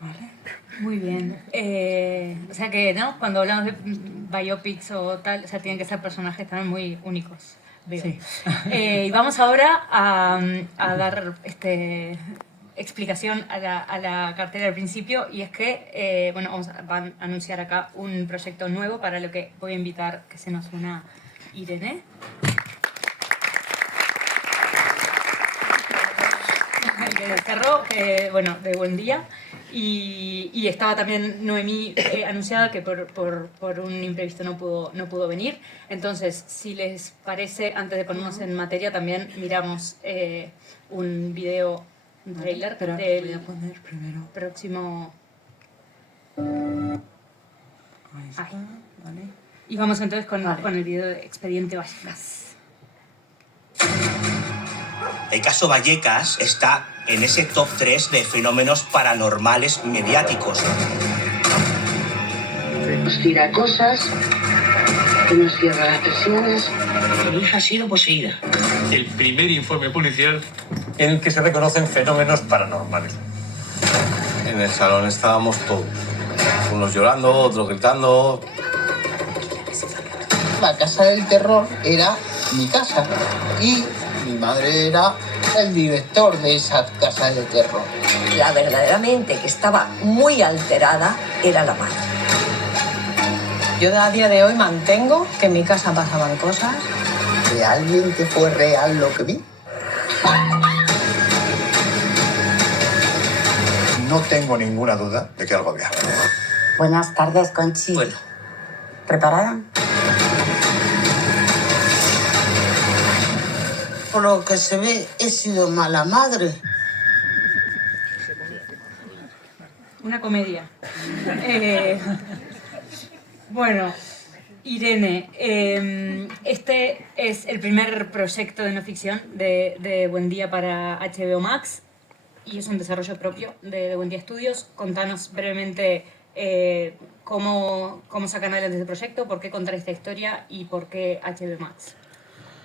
Vale. Muy bien. O sea que, ¿no? Cuando hablamos de biopics o tal, o sea, tienen que ser personajes también muy únicos. Veo. Sí. Y vamos ahora a dar explicación a la cartera al principio, y es que, bueno, van a anunciar acá un proyecto nuevo para lo que voy a invitar que se nos una Irene. De Cerro, bueno, de Buen Día. Y estaba también Noemí anunciada, que por un imprevisto no pudo venir. Entonces, si les parece, antes de ponernos en materia, también miramos un video, un trailer Espera, del voy a poner primero. próximo... Ahí está, vale. Y vamos entonces con el video de Expediente Vallecas. El caso Vallecas está en ese top 3 de fenómenos paranormales mediáticos. Nos tira cosas, que nos cierra las persianas. Mi hija ha sido poseída. El primer informe policial en el que se reconocen fenómenos paranormales. En el salón estábamos todos. Unos llorando, otros gritando. La casa del terror era mi casa y mi madre era el director de esa casa de terror. La verdaderamente que estaba muy alterada era la madre. Yo a día de hoy mantengo que en mi casa pasaban cosas. ¿Realmente fue real lo que vi? No tengo ninguna duda de que algo había. Buenas tardes, Conchi. Bueno. ¿Preparada? Por lo que se ve, he sido mala madre. Una comedia. Bueno, Irene, este es el primer proyecto de no ficción de Buen Día para HBO Max, y es un desarrollo propio de Buen Día Studios. Contanos brevemente cómo sacan adelante este proyecto, por qué contar esta historia y por qué HBO Max.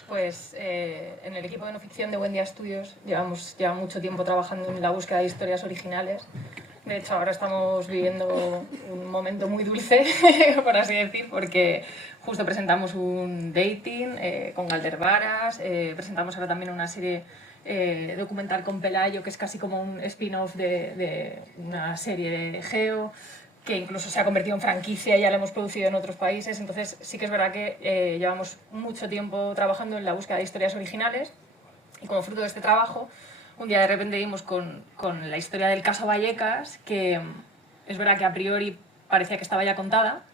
Pues en el equipo de no ficción de Buen Día Studios llevamos ya mucho tiempo trabajando en la búsqueda de historias originales. De hecho, ahora estamos viviendo un momento muy dulce, por así decir, porque justo presentamos un dating con Galder Varas, presentamos ahora también una serie documental con Pelayo, que es casi como un spin-off de una serie de Geo, que incluso se ha convertido en franquicia y ya la hemos producido en otros países. Entonces sí que es verdad que llevamos mucho tiempo trabajando en la búsqueda de historias originales, y como fruto de este trabajo, un día de repente dimos con la historia del caso Vallecas, que es verdad que a priori parecía que estaba ya contada,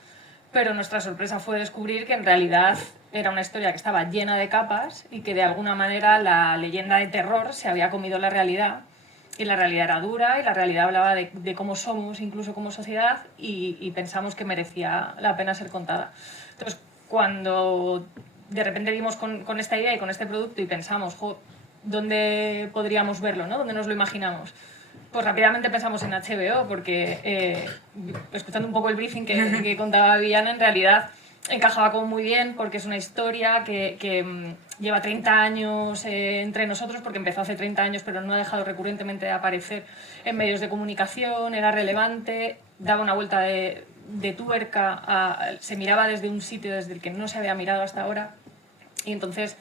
pero nuestra sorpresa fue descubrir que en realidad era una historia que estaba llena de capas y que de alguna manera la leyenda de terror se había comido la realidad. Y la realidad era dura, y la realidad hablaba de cómo somos, incluso como sociedad, y pensamos que merecía la pena ser contada. Entonces, cuando de repente vimos con esta idea y con este producto y pensamos, ¿dónde podríamos verlo, ¿no? ¿Dónde nos lo imaginamos? Pues rápidamente pensamos en HBO, porque escuchando un poco el briefing que contaba Villana, en realidad encajaba como muy bien, porque es una historia que lleva 30 años entre nosotros, porque empezó hace 30 años, pero no ha dejado recurrentemente de aparecer en medios de comunicación, era relevante, daba una vuelta de tuerca, se miraba desde un sitio desde el que no se había mirado hasta ahora, y entonces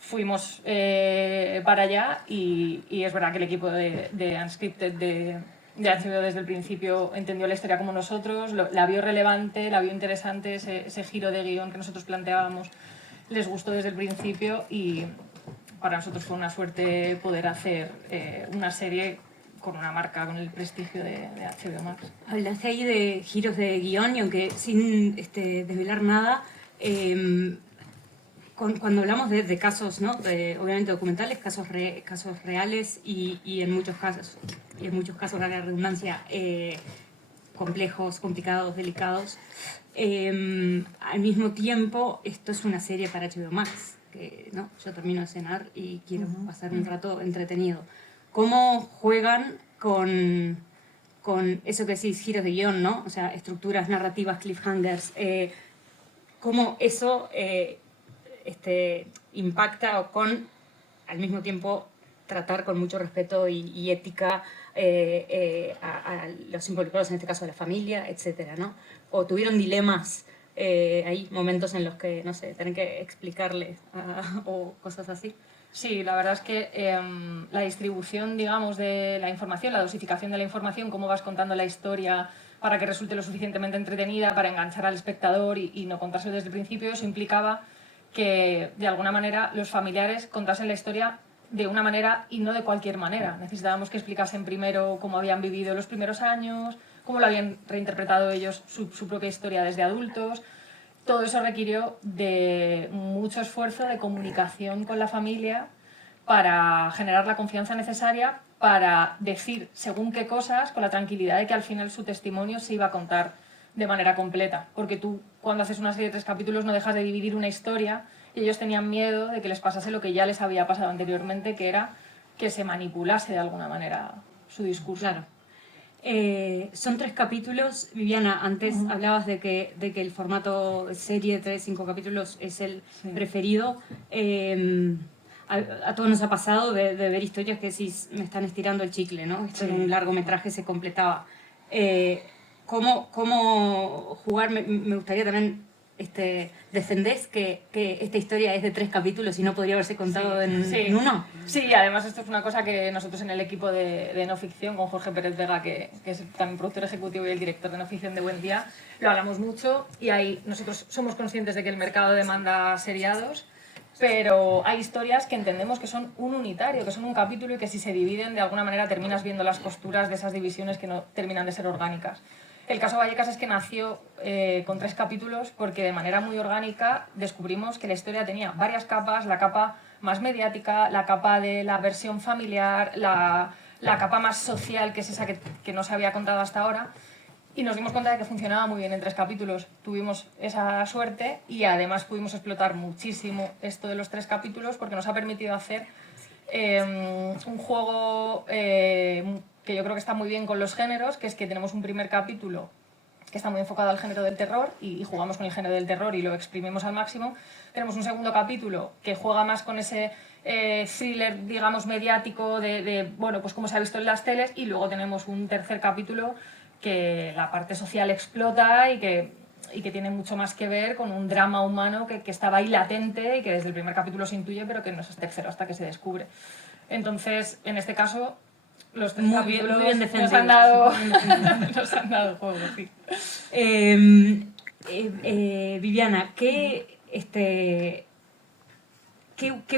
fuimos para allá, y es verdad que el equipo de Unscripted de HBO desde el principio entendió la historia como nosotros, la vio relevante, la vio interesante, ese giro de guión que nosotros planteábamos les gustó desde el principio, y para nosotros fue una suerte poder hacer una serie con una marca, con el prestigio de HBO Max. Hablaste ahí de giros de guión, y aunque sin desvelar nada, cuando hablamos de casos, ¿no? Obviamente documentales, casos reales, y en muchos casos, a la redundancia, complejos, complicados, delicados, al mismo tiempo esto es una serie para HBO Max, que ¿no? Yo termino de cenar y quiero pasar un rato entretenido. ¿Cómo juegan con eso que decís, giros de guión, ¿no? O sea, estructuras narrativas, cliffhangers, cómo eso impacta con, al mismo tiempo, tratar con mucho respeto y ética a los involucrados, en este caso a la familia, etcétera, ¿no? O tuvieron dilemas, hay momentos en los que, no sé, tienen que explicarle o cosas así. Sí, la verdad es que la distribución, digamos, de la información, la dosificación de la información, cómo vas contando la historia para que resulte lo suficientemente entretenida, para enganchar al espectador y no contárselo desde el principio, eso implicaba que, de alguna manera, los familiares contasen la historia de una manera y no de cualquier manera. Necesitábamos que explicasen primero cómo habían vivido los primeros años, cómo lo habían reinterpretado ellos, su propia historia desde adultos. Todo eso requirió de mucho esfuerzo de comunicación con la familia para generar la confianza necesaria para decir según qué cosas con la tranquilidad de que al final su testimonio se iba a contar de manera completa. Porque tú, cuando haces una serie de 3 capítulos, no dejas de dividir una historia y ellos tenían miedo de que les pasase lo que ya les había pasado anteriormente, que era que se manipulase de alguna manera su discurso. Claro. Son 3 capítulos. Viviana, antes hablabas de que el formato serie de 3-5 capítulos es el preferido. A todos nos ha pasado de ver historias que decís, me están estirando el chicle, ¿no? Esto en un largometraje se completaba. ¿Cómo jugar? Me gustaría también defendés que esta historia es de 3 capítulos y no podría haberse contado en uno. Sí, además esto es una cosa que nosotros en el equipo de no ficción, con Jorge Pérez Vega, que es también productor ejecutivo y el director de no ficción de Buen Día, lo hablamos mucho y ahí nosotros somos conscientes de que el mercado demanda seriados, pero hay historias que entendemos que son un unitario, que son un capítulo y que si se dividen de alguna manera terminas viendo las costuras de esas divisiones que no terminan de ser orgánicas. El caso Vallecas es que nació con 3 capítulos porque de manera muy orgánica descubrimos que la historia tenía varias capas, la capa más mediática, la capa de la versión familiar, la capa más social, que es esa que no se había contado hasta ahora, y nos dimos cuenta de que funcionaba muy bien en 3 capítulos. Tuvimos esa suerte y además pudimos explotar muchísimo esto de los 3 capítulos porque nos ha permitido hacer un juego que yo creo que está muy bien con los géneros, que es que tenemos un primer capítulo que está muy enfocado al género del terror y jugamos con el género del terror y lo exprimimos al máximo. Tenemos un segundo capítulo que juega más con ese thriller, digamos, mediático bueno, pues como se ha visto en las teles, y luego tenemos un tercer capítulo que la parte social explota y que tiene mucho más que ver con un drama humano que estaba ahí latente y que desde el primer capítulo se intuye, pero que no es el tercero hasta que se descubre. Entonces, en este caso, los 3 capítulos muy bien nos han dado juego, sí. Viviana, ¿qué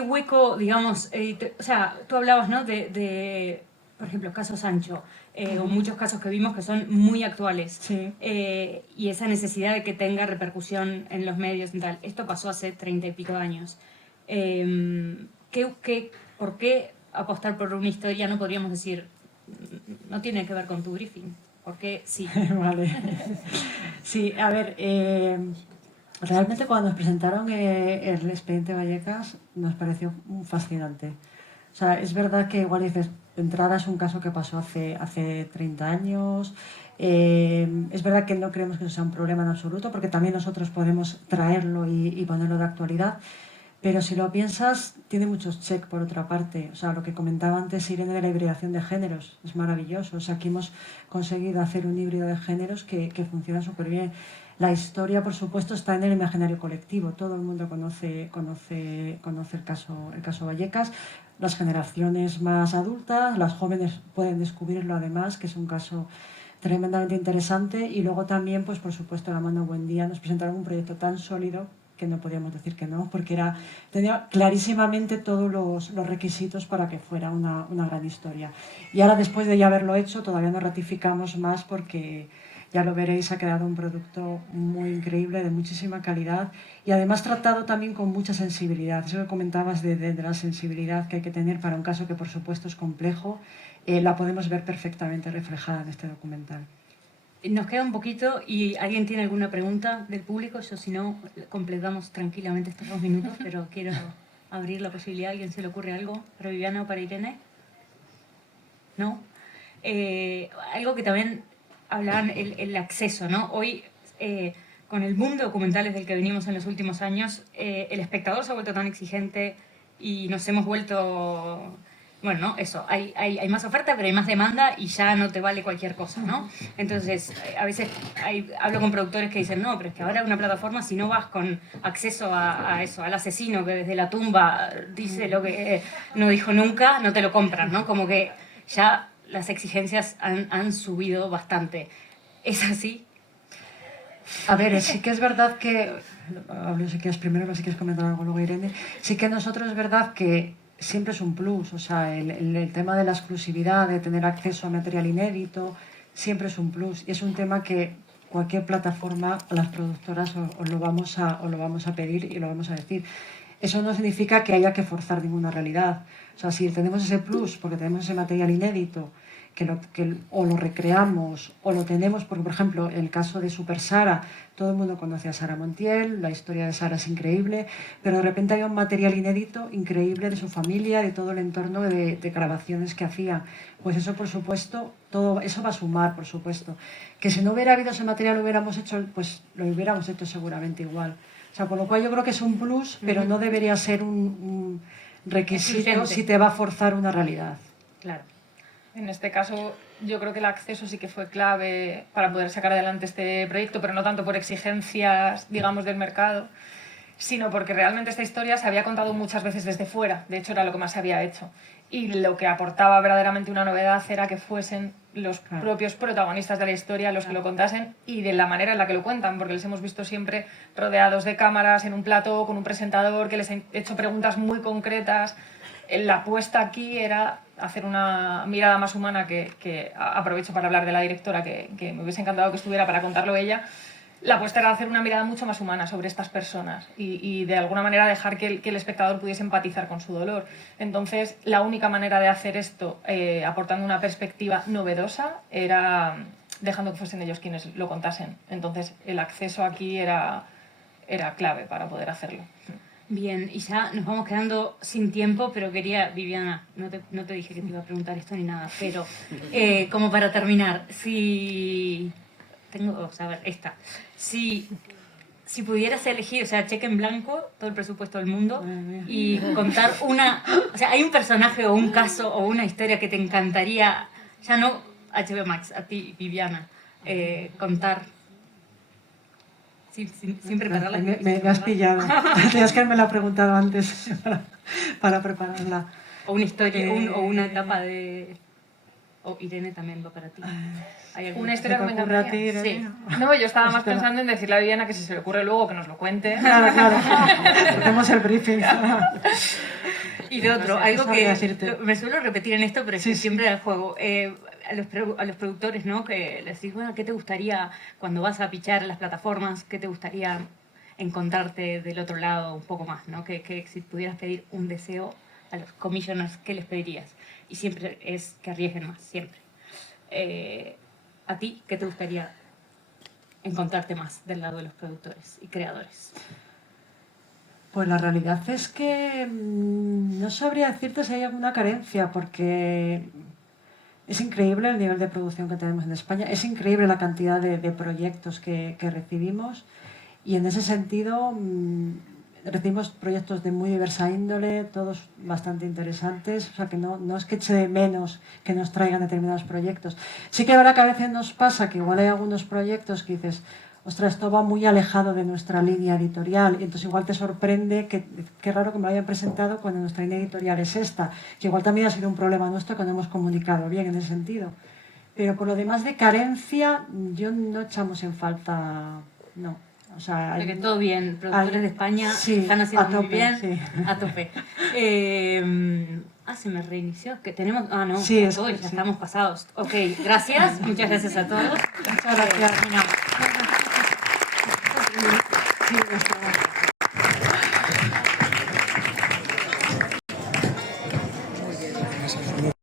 hueco, digamos, o sea, tú hablabas, ¿no? de por ejemplo, caso Sancho, o muchos casos que vimos que son muy actuales, y esa necesidad de que tenga repercusión en los medios y tal. Esto pasó hace 30 y pico de años. ¿Por qué apostar por una historia? No podríamos decir, no tiene que ver con tu briefing. ¿Por qué sí? Vale. Sí, a ver, realmente cuando nos presentaron el expediente Vallecas nos pareció fascinante. O sea, es verdad que igual dices, de entrada es un caso que pasó hace 30 años. Es verdad que no creemos que eso sea un problema en absoluto, porque también nosotros podemos traerlo y ponerlo de actualidad. Pero si lo piensas, tiene muchos check por otra parte. O sea, lo que comentaba antes Irene de la hibridación de géneros, es maravilloso. O sea, aquí hemos conseguido hacer un híbrido de géneros que funciona súper bien. La historia, por supuesto, está en el imaginario colectivo. Todo el mundo conoce el caso Vallecas. Las generaciones más adultas, las jóvenes pueden descubrirlo además, que es un caso tremendamente interesante. Y luego también, pues por supuesto, la mano Buen Día nos presentaron un proyecto tan sólido que no podíamos decir que no, porque tenía clarísimamente todos los requisitos para que fuera una gran historia. Y ahora, después de ya haberlo hecho, todavía nos ratificamos más porque, ya lo veréis, ha quedado un producto muy increíble, de muchísima calidad y además tratado también con mucha sensibilidad. Eso que comentabas de la sensibilidad que hay que tener para un caso que, por supuesto, es complejo, la podemos ver perfectamente reflejada en este documental. Nos queda un poquito y ¿alguien tiene alguna pregunta del público? Yo, si no, completamos tranquilamente estos 2 minutos, pero quiero abrir la posibilidad. ¿A alguien se le ocurre algo? ¿Para Viviana o para Irene? ¿No? Algo que también hablaban, el acceso, ¿no? Hoy, con el boom de documentales del que venimos en los últimos años, el espectador se ha vuelto tan exigente y nos hemos vuelto bueno, ¿no? Eso, hay más oferta, pero hay más demanda y ya no te vale cualquier cosa, ¿no? Entonces, a veces hablo con productores que dicen, no, pero es que ahora una plataforma, si no vas con acceso a eso, al asesino que desde la tumba dice lo que no dijo nunca, no te lo compran, ¿no? Como que ya las exigencias han subido bastante. ¿Es así? A ver, sí que es verdad que, hablo si quieres primero, pero si quieres comentar algo luego Irene, sí que nosotros es verdad que siempre es un plus, o sea, el tema de la exclusividad, de tener acceso a material inédito, siempre es un plus y es un tema que cualquier plataforma o las productoras os lo vamos a pedir y lo vamos a decir. Eso no significa que haya que forzar ninguna realidad, o sea, si tenemos ese plus porque tenemos ese material inédito, o lo recreamos o lo tenemos, porque por ejemplo en el caso de Super Sara todo el mundo conoce a Sara Montiel, la historia de Sara es increíble, pero de repente hay un material inédito increíble de su familia, de todo el entorno de grabaciones que hacía, pues eso por supuesto, todo eso va a sumar, por supuesto, que si no hubiera habido ese material pues lo hubiéramos hecho seguramente igual, o sea, por lo cual yo creo que es un plus, pero no debería ser un requisito si te va a forzar una realidad. Claro. En este caso, yo creo que el acceso sí que fue clave para poder sacar adelante este proyecto, pero no tanto por exigencias, digamos, del mercado, sino porque realmente esta historia se había contado muchas veces desde fuera. De hecho, era lo que más se había hecho. Y lo que aportaba verdaderamente una novedad era que fuesen los propios protagonistas de la historia los que lo contasen y de la manera en la que lo cuentan, porque les hemos visto siempre rodeados de cámaras, en un plató, con un presentador que les ha hecho preguntas muy concretas. La apuesta aquí era hacer una mirada más humana, que aprovecho para hablar de la directora, que me hubiese encantado que estuviera para contarlo ella. La apuesta era hacer una mirada mucho más humana sobre estas personas y de alguna manera dejar que el espectador pudiese empatizar con su dolor. Entonces, la única manera de hacer esto, aportando una perspectiva novedosa, era dejando que fuesen ellos quienes lo contasen. Entonces, el acceso aquí era clave para poder hacerlo. Bien, y ya nos vamos quedando sin tiempo, pero quería, Viviana, no te dije que te iba a preguntar esto ni nada, pero como para terminar, si pudieras elegir, o sea, cheque en blanco, todo el presupuesto del mundo, y contar o sea, hay un personaje o un caso o una historia que te encantaría, ya no HBO Max, a ti, Viviana, contar. Sin prepararla. Me has pillado. Tenías que haberme la preguntado antes para prepararla. O una historia, o una etapa de... O Irene también va para ti. Una historia que me encantaría. Sí. No, yo estaba más pensando en decirle a Viviana que si se le ocurre luego que nos lo cuente. Claro. Hacemos el briefing. Y de otro, algo que me suelo repetir en esto, pero es que siempre al juego. A los productores, ¿no? Que les digo, bueno, ¿qué te gustaría cuando vas a pichar en las plataformas? ¿Qué te gustaría encontrarte del otro lado un poco más, ¿no? Que si pudieras pedir un deseo a los commissioners, ¿qué les pedirías? Y siempre es que arriesguen más, siempre. ¿A ti qué te gustaría encontrarte más del lado de los productores y creadores? Pues la realidad es que no sabría decirte si hay alguna carencia, porque es increíble el nivel de producción que tenemos en España, es increíble la cantidad de proyectos que recibimos y en ese sentido recibimos proyectos de muy diversa índole, todos bastante interesantes, o sea que no es que eche de menos que nos traigan determinados proyectos. Sí que es verdad que a veces nos pasa que igual hay algunos proyectos que dices, ostras, esto va muy alejado de nuestra línea editorial y entonces igual te sorprende que qué raro que me lo hayan presentado cuando nuestra línea editorial es esta, que igual también ha sido un problema nuestro que no hemos comunicado bien en ese sentido. Pero por lo demás de carencia, yo no echamos en falta, no. O sea, que todo bien, productores de España están haciendo muy bien, a tope. Se me reinició, que tenemos... no, sí, ya estamos pasados. Ok, gracias, muchas gracias a todos. Muchas gracias. Terminamos. Sí,